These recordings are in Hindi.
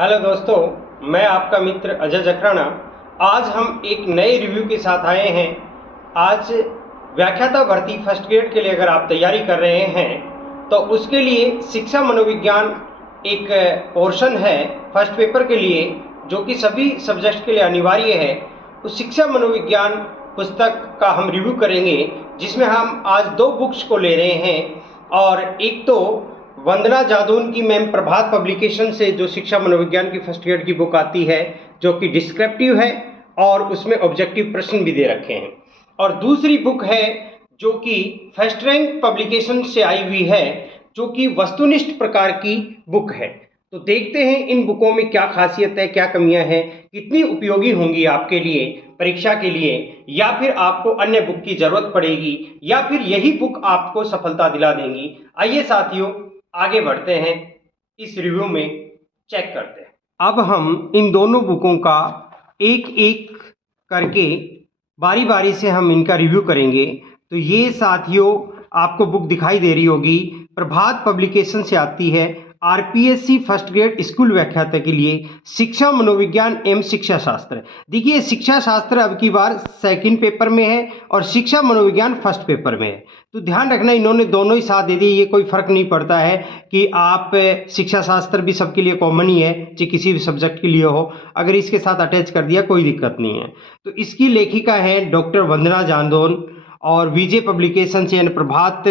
हेलो दोस्तों, मैं आपका मित्र अजय जखराना। आज हम एक नए रिव्यू के साथ आए हैं। आज व्याख्याता भर्ती फर्स्ट ग्रेड के लिए अगर आप तैयारी कर रहे हैं तो उसके लिए शिक्षा मनोविज्ञान एक पोर्शन है फर्स्ट पेपर के लिए, जो कि सभी सब्जेक्ट के लिए अनिवार्य है। उस शिक्षा मनोविज्ञान पुस्तक का हम रिव्यू करेंगे, जिसमें हम आज दो बुक्स को ले रहे हैं। और एक तो वंदना जादौन की मैम प्रभात पब्लिकेशन से जो शिक्षा मनोविज्ञान की फर्स्ट ग्रेड की बुक आती है, जो कि डिस्क्रिप्टिव है और उसमें ऑब्जेक्टिव प्रश्न भी दे रखे हैं। और दूसरी बुक है जो कि फर्स्ट रैंक पब्लिकेशन से आई हुई है, जो कि वस्तुनिष्ठ प्रकार की बुक है। तो देखते हैं इन बुकों में क्या खासियत है, क्या कमियां हैं, कितनी उपयोगी होंगी आपके लिए परीक्षा के लिए, या फिर आपको अन्य बुक की जरूरत पड़ेगी, या फिर यही बुक आपको सफलता दिला देंगी। आइए साथियों, आगे बढ़ते हैं, इस रिव्यू में चेक करते हैं। अब हम इन दोनों बुकों का एक एक करके बारी बारी से हम इनका रिव्यू करेंगे। तो ये साथियों आपको बुक दिखाई दे रही होगी, प्रभात पब्लिकेशन से आती है, आरपीएससी फर्स्ट ग्रेड स्कूल व्याख्याता के लिए शिक्षा मनोविज्ञान एवं शिक्षा शास्त्र। देखिए, शिक्षा शास्त्र अब की बार सेकंड पेपर में है और शिक्षा मनोविज्ञान फर्स्ट पेपर में है। तो ध्यान रखना, इन्होंने दोनों ही साथ दे दिए, ये कोई फर्क नहीं पड़ता है कि आप शिक्षा शास्त्र भी सबके लिए कॉमन ही है, चाहे किसी भी सब्जेक्ट के लिए हो। अगर इसके साथ अटैच कर दिया कोई दिक्कत नहीं है। तो इसकी लेखिका है डॉक्टर वंदना जादौन और विजय पब्लिकेशन से यानी प्रभात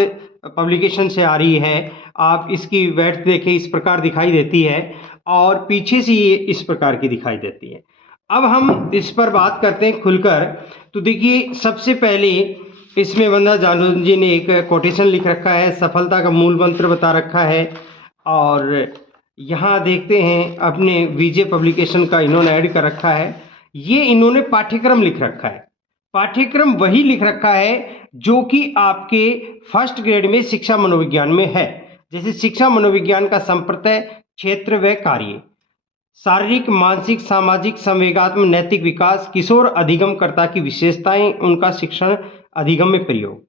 पब्लिकेशन से आ रही है। आप इसकी वेट देखें, इस प्रकार दिखाई देती है और पीछे से ये इस प्रकार की दिखाई देती है। अब हम इस पर बात करते हैं खुलकर। तो देखिए, सबसे पहले इसमें वंदना जादौन जी ने एक कोटेशन लिख रखा है, सफलता का मूल मंत्र बता रखा है। और यहाँ देखते हैं अपने विजय पब्लिकेशन का इन्होंने ऐड कर रखा है। ये इन्होंने पाठ्यक्रम लिख रखा है, पाठ्यक्रम वही लिख रखा है जो कि आपके फर्स्ट ग्रेड में शिक्षा मनोविज्ञान में है। जैसे शिक्षा मनोविज्ञान का संप्रत्यय, क्षेत्र व कार्य, शारीरिक, मानसिक, सामाजिक, संवेगात्मक, नैतिक विकास, किशोर अधिगमकर्ता की विशेषताएं, उनका शिक्षण अधिगम में प्रयोग,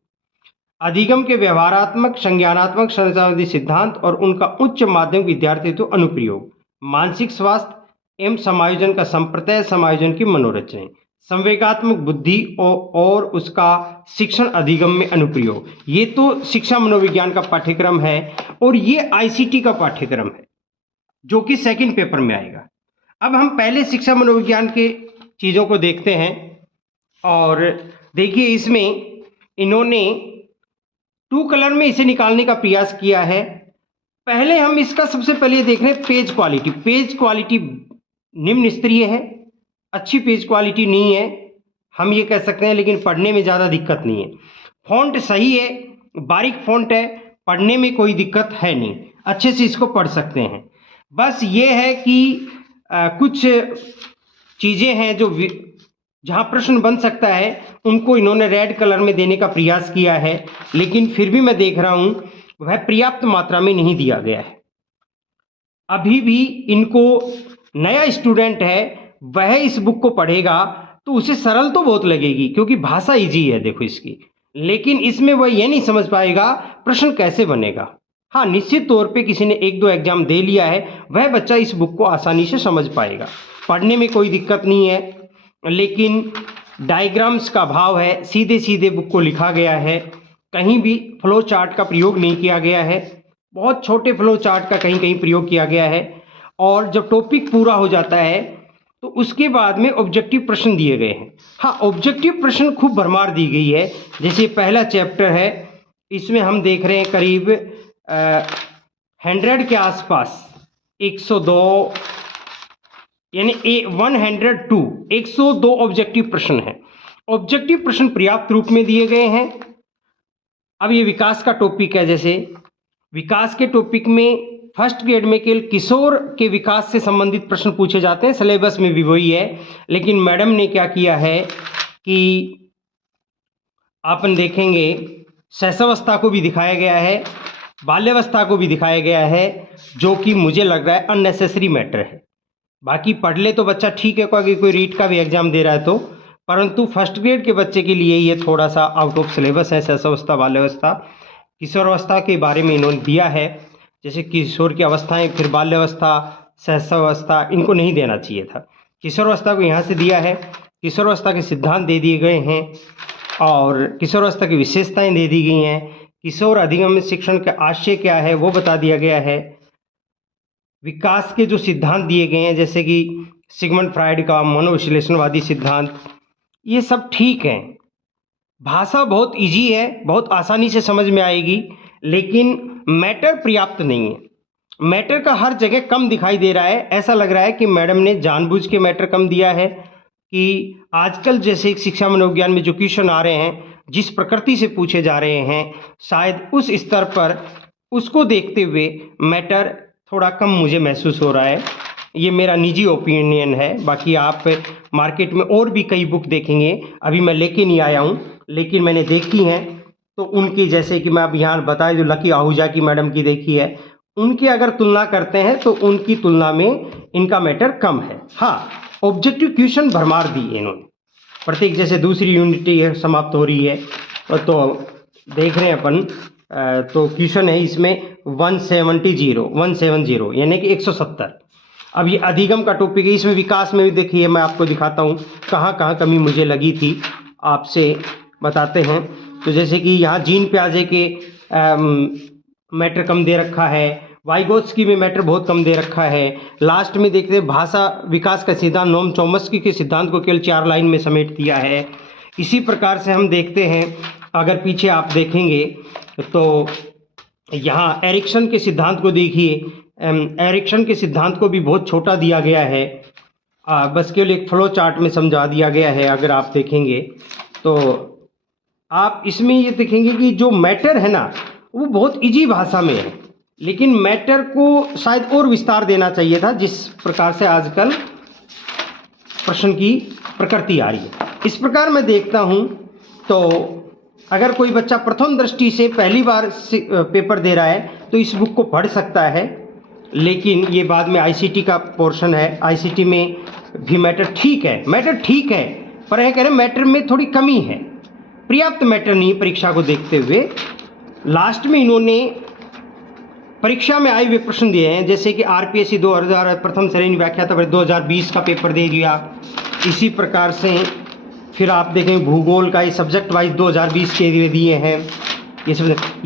अधिगम के व्यवहारात्मक, संज्ञानात्मक, संरचनावादी सिद्धांत और उनका उच्च माध्यमिक विद्यार्थी तो अनुप्रयोग, मानसिक स्वास्थ्य एवं समायोजन का संप्रत्यय, समायोजन की मनोरचना, संवेगात्मक बुद्धि और उसका शिक्षण अधिगम में अनुप्रयोग। ये तो शिक्षा मनोविज्ञान का पाठ्यक्रम है और ये आईसीटी का पाठ्यक्रम है, जो कि सेकंड पेपर में आएगा। अब हम पहले शिक्षा मनोविज्ञान के चीज़ों को देखते हैं। और देखिए, इसमें इन्होंने टू कलर में इसे निकालने का प्रयास किया है। पहले हम इसका सबसे पहले देख रहे हैं पेज क्वालिटी। पेज क्वालिटी निम्न स्तरीय है, अच्छी पेज क्वालिटी नहीं है हम ये कह सकते हैं, लेकिन पढ़ने में ज़्यादा दिक्कत नहीं है। फॉन्ट सही है, बारीक फॉन्ट है, पढ़ने में कोई दिक्कत है नहीं, अच्छे से इसको पढ़ सकते हैं। बस ये है कि कुछ चीज़ें हैं जो जहाँ प्रश्न बन सकता है उनको इन्होंने रेड कलर में देने का प्रयास किया है, लेकिन फिर भी मैं देख रहा हूँ वह पर्याप्त मात्रा में नहीं दिया गया है। अभी भी इनको नया स्टूडेंट है, वह इस बुक को पढ़ेगा तो उसे सरल तो बहुत लगेगी क्योंकि भाषा इजी है देखो इसकी, लेकिन इसमें वह ये नहीं समझ पाएगा प्रश्न कैसे बनेगा। हाँ, निश्चित तौर पे किसी ने एक दो एग्जाम दे लिया है, वह बच्चा इस बुक को आसानी से समझ पाएगा, पढ़ने में कोई दिक्कत नहीं है। लेकिन डायग्राम्स का अभाव है, सीधे सीधे बुक को लिखा गया है, कहीं भी फ्लो चार्ट का प्रयोग नहीं किया गया है, बहुत छोटे फ्लो चार्ट का कहीं कहीं प्रयोग किया गया है। और जब टॉपिक पूरा हो जाता है तो उसके बाद में ऑब्जेक्टिव प्रश्न दिए गए हैं। हाँ, ऑब्जेक्टिव प्रश्न खूब भरमार दी गई है। जैसे पहला चैप्टर है, इसमें हम देख रहे हैं करीब 100 के आसपास, 102 यानी 102 ऑब्जेक्टिव प्रश्न हैं। ऑब्जेक्टिव प्रश्न पर्याप्त रूप में दिए गए हैं। अब ये विकास का टॉपिक है, जैसे विकास के टॉपिक में फर्स्ट ग्रेड में केवल किशोर के विकास से संबंधित प्रश्न पूछे जाते हैं, सिलेबस में भी वही है। लेकिन मैडम ने क्या किया है कि अपन देखेंगे शैशवावस्था को भी दिखाया गया है, बाल्यावस्था को भी दिखाया गया है, जो कि मुझे लग रहा है अननेसेसरी मैटर है। बाकी पढ़ ले तो बच्चा ठीक है, कोई रीट का भी एग्जाम दे रहा है तो, परंतु फर्स्ट ग्रेड के बच्चे के लिए ये थोड़ा सा आउट ऑफ सिलेबस है। शैशवावस्था, बाल्यावस्था, किशोरावस्था के बारे में इन्होंने दिया है, जैसे किशोर की अवस्थाएं, फिर बाल्यावस्था, सहस्रावस्था, इनको नहीं देना चाहिए था। किशोरावस्था को यहाँ से दिया है, किशोरावस्था के सिद्धांत दे दिए गए हैं और किशोरावस्था की विशेषताएं दे दी गई हैं। किशोर अधिगम शिक्षण का आशय क्या है वो बता दिया गया है। विकास के जो सिद्धांत दिए गए हैं जैसे कि सिगमंड फ्राइड का मनोविश्लेषणवादी सिद्धांत, ये सब ठीक है। भाषा बहुत इजी है, बहुत आसानी से समझ में आएगी, लेकिन मैटर पर्याप्त नहीं है। मैटर का हर जगह कम दिखाई दे रहा है। ऐसा लग रहा है कि मैडम ने जानबूझ के मैटर कम दिया है कि आजकल जैसे शिक्षा मनोविज्ञान में जो क्वेश्चन आ रहे हैं, जिस प्रकृति से पूछे जा रहे हैं, शायद उस स्तर पर उसको देखते हुए मैटर थोड़ा कम मुझे महसूस हो रहा है। ये मेरा निजी ओपिनियन है। बाकी आप मार्केट में और भी कई बुक देखेंगे, अभी मैं लेके नहीं आया हूँ, लेकिन मैंने देखी हैं। तो उनकी जैसे कि मैं अब यहाँ बताया जो लकी आहूजा की मैडम की देखी है, उनकी अगर तुलना करते हैं तो उनकी तुलना में इनका मैटर कम है। हाँ, ऑब्जेक्टिव क्वेश्चन भरमार दिए इन्होंने। प्रत्येक जैसे दूसरी यूनिटी है समाप्त हो रही है तो देख रहे हैं अपन, तो क्वेश्चन है इसमें 170 यानी कि 170। अब ये अधिगम का टॉपिक है, इसमें विकास में भी देखिए, मैं आपको दिखाता हूँ कहाँ कहाँ कमी मुझे लगी थी, आपसे बताते हैं। तो जैसे कि यहाँ जीन प्याजे के मैटर कम दे रखा है, वाइगोत्स्की में मैटर बहुत कम दे रखा है। लास्ट में देखते हैं भाषा विकास का सिद्धांत नोम चॉम्स्की के सिद्धांत को केवल 4 लाइन में समेट दिया है। इसी प्रकार से हम देखते हैं, अगर पीछे आप देखेंगे तो यहाँ एरिक्सन के सिद्धांत को देखिए, एरिक्सन के सिद्धांत को भी बहुत छोटा दिया गया है, बस केवल एक फ्लो चार्ट में समझा दिया गया है। अगर आप देखेंगे तो आप इसमें ये देखेंगे कि जो मैटर है ना वो बहुत इजी भाषा में है, लेकिन मैटर को शायद और विस्तार देना चाहिए था, जिस प्रकार से आजकल प्रश्न की प्रकृति आ रही है। इस प्रकार मैं देखता हूँ तो अगर कोई बच्चा प्रथम दृष्टि से पहली बार पेपर दे रहा है तो इस बुक को पढ़ सकता है, लेकिन ये बाद में आईसीटी का पोर्शन है, आईसीटी में भी मैटर ठीक है, मैटर ठीक है, पर यह कह रहे मैटर में थोड़ी कमी है, पर्याप्त मैटर नहीं परीक्षा को देखते हुए। लास्ट में इन्होंने परीक्षा में आए हुए प्रश्न दिए हैं, जैसे कि आरपीएससी 2000 प्रथम श्रेणी व्याख्याता 2020 का पेपर दे दिया। इसी प्रकार से फिर आप देखें भूगोल का ये सब्जेक्ट वाइज 2020 के दिए हैं।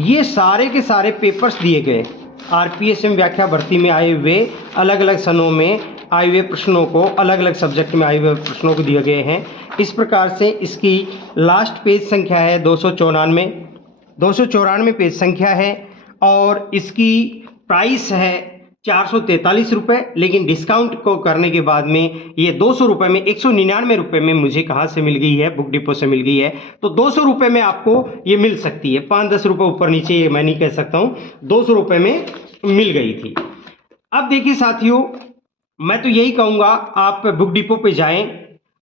ये सारे के सारे पेपर्स दिए गए आरपीएससी व्याख्या भर्ती में आए हुए अलग अलग सनों में आए हुए प्रश्नों को, अलग अलग सब्जेक्ट में आए हुए प्रश्नों को दिए गए हैं। इस प्रकार से इसकी लास्ट पेज संख्या है 294 पेज संख्या है और इसकी प्राइस है 443 रुपये, लेकिन डिस्काउंट को करने के बाद में ये 200 रुपये में 199 रुपये में मुझे कहाँ से मिल गई है, बुक डिपो से मिल गई है। तो 200 रुपये में आपको ये मिल सकती है, 5-10 रुपये ऊपर नीचे ये मैं नहीं कह सकता हूँ, 200 रुपये में मिल गई थी। अब देखिए साथियों, मैं तो यही कहूँगा आप बुक डिपो पे जाएं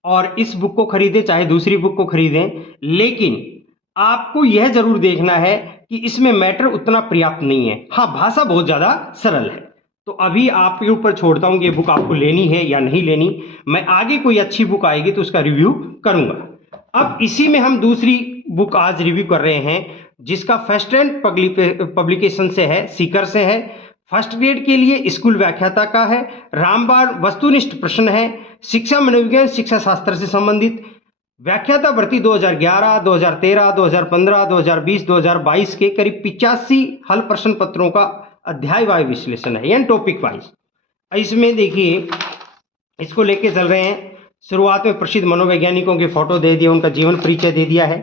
और इस बुक को खरीदें, चाहे दूसरी बुक को खरीदें, लेकिन आपको यह जरूर देखना है कि इसमें मैटर उतना पर्याप्त नहीं है। हाँ, भाषा बहुत ज़्यादा सरल है। तो अभी आपके ऊपर छोड़ता हूँ कि ये बुक आपको लेनी है या नहीं लेनी। मैं आगे कोई अच्छी बुक आएगी तो उसका रिव्यू करूँगा। अब इसी में हम दूसरी बुक आज रिव्यू कर रहे हैं, जिसका फर्स्ट रैंक पब्लिकेशन से है, सीकर से है। फर्स्ट ग्रेड के लिए स्कूल व्याख्याता का है, रामबाण वस्तुनिष्ठ प्रश्न है, शिक्षा मनोविज्ञान शिक्षा शास्त्र से संबंधित, व्याख्याता भर्ती 2011, 2013, 2015, 2020, 2022 के करीब 85 हल प्रश्न पत्रों का अध्याय वाइज विश्लेषण है, यानी टॉपिक वाइज। इसमें देखिए इसको लेके चल रहे हैं। शुरुआत में प्रसिद्ध मनोवैज्ञानिकों के फोटो दे दिया, उनका जीवन परिचय दे दिया है।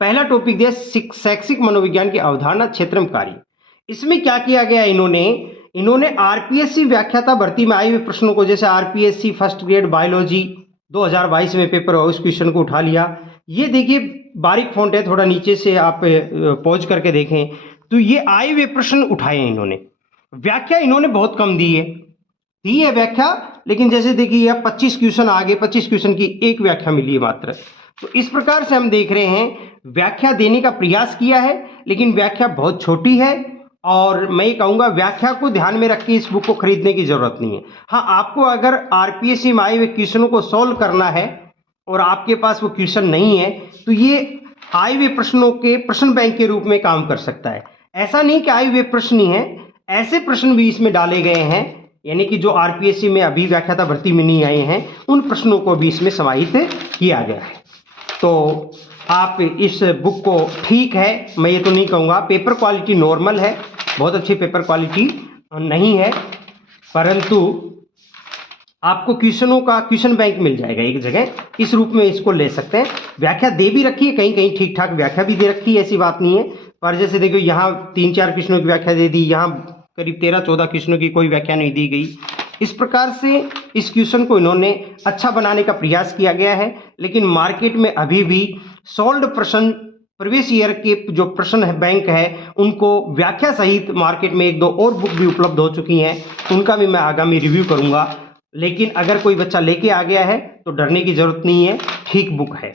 पहला टॉपिक दिया शैक्षिक मनोविज्ञान की अवधारणा क्षेत्र में कार्य। इसमें क्या किया गया, इन्होंने आरपीएससी व्याख्याता भर्ती में आए हुए प्रश्नों को, जैसे आरपीएससी फर्स्ट ग्रेड बायोलॉजी 2022 में पेपर हुआ, उस क्वेश्चन को उठा लिया। ये देखिए बारीक फॉन्ट है, थोड़ा नीचे से आप पॉज करके देखें तो ये आए हुए प्रश्न उठाए हैं इन्होंने। व्याख्या इन्होंने बहुत कम दी है व्याख्या, लेकिन जैसे देखिए अब 25 क्वेश्चन आगे, 25 क्वेश्चन की एक व्याख्या मिली है मात्र। तो इस प्रकार से हम देख रहे हैं व्याख्या देने का प्रयास किया है, लेकिन व्याख्या बहुत छोटी है। और मैं ये कहूँगा व्याख्या को ध्यान में रख के इस बुक को खरीदने की जरूरत नहीं है। हाँ, आपको अगर आरपीएससी में आए हुए क्वेश्चनों को सॉल्व करना है और आपके पास वो क्वेश्चन नहीं है, तो ये आए हुए प्रश्नों के प्रश्न बैंक के रूप में काम कर सकता है। ऐसा नहीं कि आए हुए प्रश्न ही हैं, ऐसे प्रश्न भी इसमें डाले गए हैं यानी कि जो आरपीएससी में अभी व्याख्याता भर्ती में नहीं आए हैं उन प्रश्नों को भी इसमें समाहित किया गया है। तो आप इस बुक को, ठीक है मैं ये तो नहीं कहूँगा पेपर क्वालिटी नॉर्मल है, बहुत अच्छी पेपर क्वालिटी नहीं है, परंतु आपको क्वेश्चनों का क्वेश्चन बैंक मिल जाएगा एक जगह, इस रूप में इसको ले सकते हैं। व्याख्या दे भी रखी है, कहीं कहीं ठीक ठाक व्याख्या भी दे रखी है, ऐसी बात नहीं है। पर जैसे देखो यहाँ 3-4 क्वेश्चनों की व्याख्या दे दी, यहाँ करीब 13-14 क्वेश्चनों की कोई व्याख्या नहीं दी गई। इस प्रकार से इस क्वेश्चन को इन्होंने अच्छा बनाने का प्रयास किया गया है, लेकिन मार्केट में अभी भी सॉल्व्ड प्रश्न, प्रीवियस ईयर के जो प्रश्न है बैंक है, उनको व्याख्या सहित मार्केट में 1-2 और बुक भी उपलब्ध हो चुकी हैं, उनका भी मैं आगामी रिव्यू करूंगा। लेकिन अगर कोई बच्चा लेके आ गया है तो डरने की ज़रूरत नहीं है, ठीक बुक है।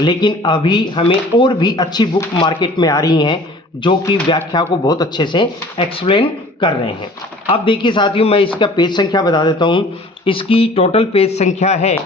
लेकिन अभी हमें और भी अच्छी बुक मार्केट में आ रही हैं जो कि व्याख्या को बहुत अच्छे से एक्सप्लेन कर रहे हैं। अब देखिए साथियों, मैं इसका पेज संख्या बता देता हूँ। इसकी टोटल पेज संख्या है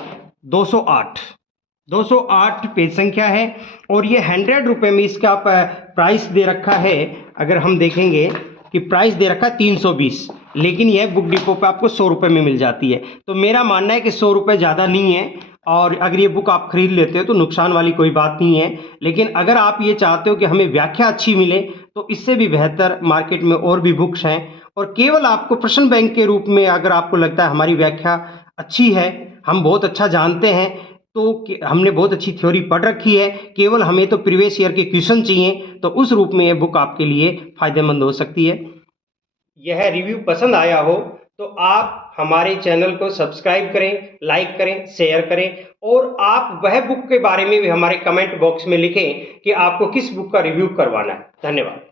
208 पेज संख्या है, और ये 100 रुपये में इसका प्राइस दे रखा है। अगर हम देखेंगे कि प्राइस दे रखा है 320, लेकिन यह बुक डिपो पे आपको 100 रुपये में मिल जाती है। तो मेरा मानना है कि 100 रुपये ज़्यादा नहीं है, और अगर ये बुक आप खरीद लेते हो तो नुकसान वाली कोई बात नहीं है। लेकिन अगर आप ये चाहते हो कि हमें व्याख्या अच्छी मिले तो इससे भी बेहतर मार्केट में और भी बुक्स हैं, और केवल आपको प्रश्न बैंक के रूप में अगर आपको लगता है हमारी व्याख्या अच्छी है, हम बहुत अच्छा जानते हैं, तो हमने बहुत अच्छी थ्योरी पढ़ रखी है, केवल हमें तो प्रीवियस ईयर के क्वेश्चन चाहिए, तो उस रूप में ये बुक आपके लिए फ़ायदेमंद हो सकती है। यह रिव्यू पसंद आया हो तो आप हमारे चैनल को सब्सक्राइब करें, लाइक करें, शेयर करें, और आप वह बुक के बारे में भी हमारे कमेंट बॉक्स में लिखें कि आपको किस बुक का रिव्यू करवाना है। धन्यवाद।